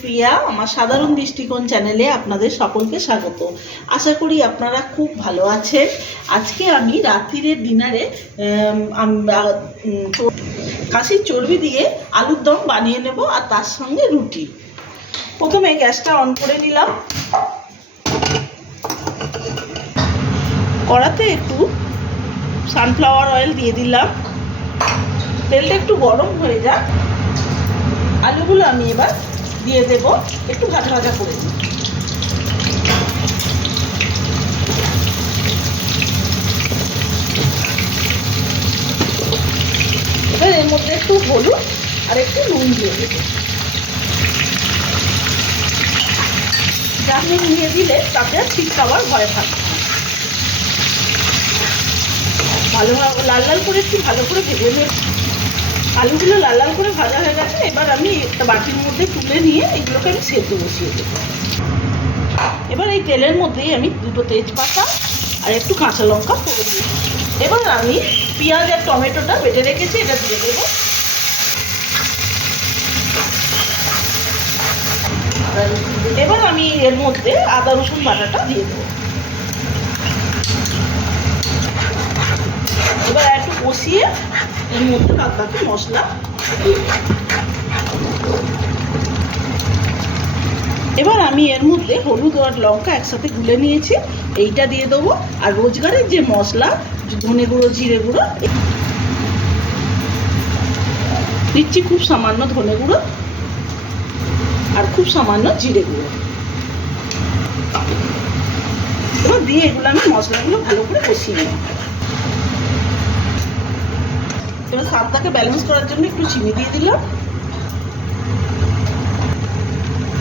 প্রিয়া আমার সাধারণ দৃষ্টিকোণ চ্যানেলে আপনাদের সকলকে স্বাগত। আশা করি আপনারা খুব ভালো আছেন। আজকে আমি রাত্রিরের ডিনারে খাসির চর্বি দিয়ে আলুর দম বানিয়ে নেব আর তার সঙ্গে রুটি। প্রথমে গ্যাসটা অন করে নিলাম। কড়াতে একটু সানফ্লাওয়ার অয়েল দিয়ে দিলাম। তেলটা একটু গরম হয়ে যাক। আলুগুলো আমি এবার দিয়ে দেব। একটু ভাজা ভাজা করে দিই এবার এর মধ্যে একটু হলুদ আর একটু নুন দিয়ে দেবো। যা নুন দিয়ে দিলে তাতে ঠিক খাবার ভয় থাকবে। ভালো লাল লাল করে একটু ভালো করে ভেজে নেব আলুগুলো লাল লাল করে ভাজা হয়ে গেছে, এবার আমি একটা বাটির মধ্যে তুলে নিয়ে এগুলোকে আমি সেদ্ধ বসিয়ে দেবো। এবার এই তেলের মধ্যেই আমি দুটো তেজপাতা আর একটু কাঁচা লঙ্কা ফোড়ন দিই এবার আমি পেঁয়াজ আর টমেটোটা বেটে রেখেছি, এটা দিয়ে দেবো। এবার আমি এর মধ্যে আদা, রসুন বাটাটা দিয়ে দেবো। এবার একটু কষিয়ে এর মধ্যে বাদ বাকি মশলা এবার আমি এর মধ্যে হলুদ আর লঙ্কা একসাথে গুলে নিয়েছি। এইটা দিয়ে দেবো। আর রোজগারের যে মশলা ধনে গুঁড়ো, জিরে গুঁড়ো দিচ্ছি খুব সামান্য ধনে গুঁড়ো আর খুব সামান্য জিরে গুঁড়ো। এবার দিয়ে এগুলো আমি মশলাগুলো ভালো করে কষিয়ে নেব। এবার স্বাদটাকে ব্যালেন্স করার জন্য একটু চিনি দিয়ে দিলাম।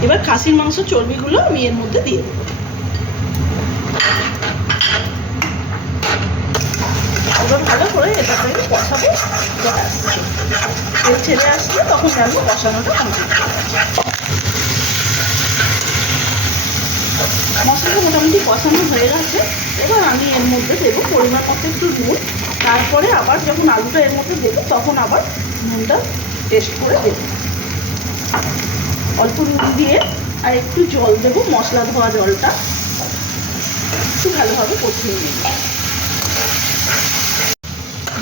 এবার খাসির মাংস চর্বিগুলো আমি এর মধ্যে দিয়ে দেবো। ভালো করে এটাকে কষাবো। আসলে তখন জানব কষানোটা মশলাটা মোটামুটি কষানো হয়ে গেছে। এবার আমি এর মধ্যে দেবো পরিমাণ মতো একটু নুন তারপরে আবার যখন আলুটা এর মধ্যে দেবো, তখন আবার নুনটা টেস্ট করে দেবো। অল্প নুন দিয়ে আর একটু জল দেবো, মশলা ধোয়া জলটা। একটু ভালোভাবে কষিয়ে নেব।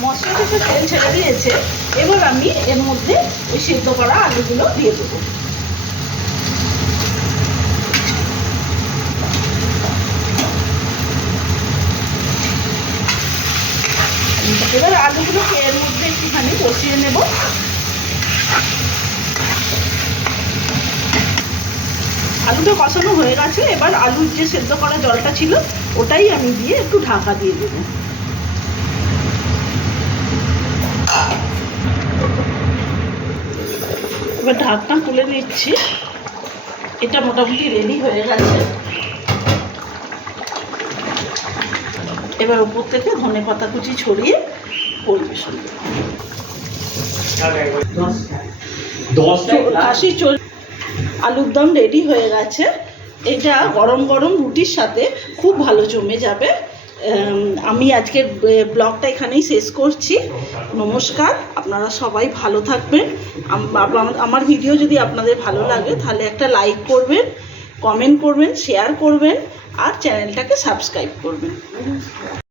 মশলাটা একটু তেল ছেড়ে দিয়েছে, এবার আমি এর মধ্যে ওই সিদ্ধ করা আলুগুলো দিয়ে দেবো। এবার আলুগুলোকে এর মধ্যে একটুখানি কষিয়ে নেব। আলুটা কষানো হয়ে গেছে, এবার আলুর যে সেদ্ধ করা জলটা ছিল, ওটাই আমি দিয়ে একটু ঢাকা দিয়ে দেবো। এবার ঢাকনা তুলে নিচ্ছি। এটা মোটামুটি রেডি হয়ে গেছে। এবার উপর থেকে ধনে পাতা কুচি ছড়িয়ে পরিবেশন। কাশি চল আলুর দম রেডি হয়ে গেছে। এটা গরম গরম রুটির সাথে খুব ভালো জমে যাবে। আমি আজকের ব্লগটা এখানেই শেষ করছি। নমস্কার আপনারা সবাই ভালো থাকবেন। আমার ভিডিও যদি আপনাদের ভালো লাগে তাহলে একটা লাইক করবেন। কমেন্ট করবেন শেয়ার করবেন আর চ্যানেলটাকে সাবস্ক্রাইব করবেন।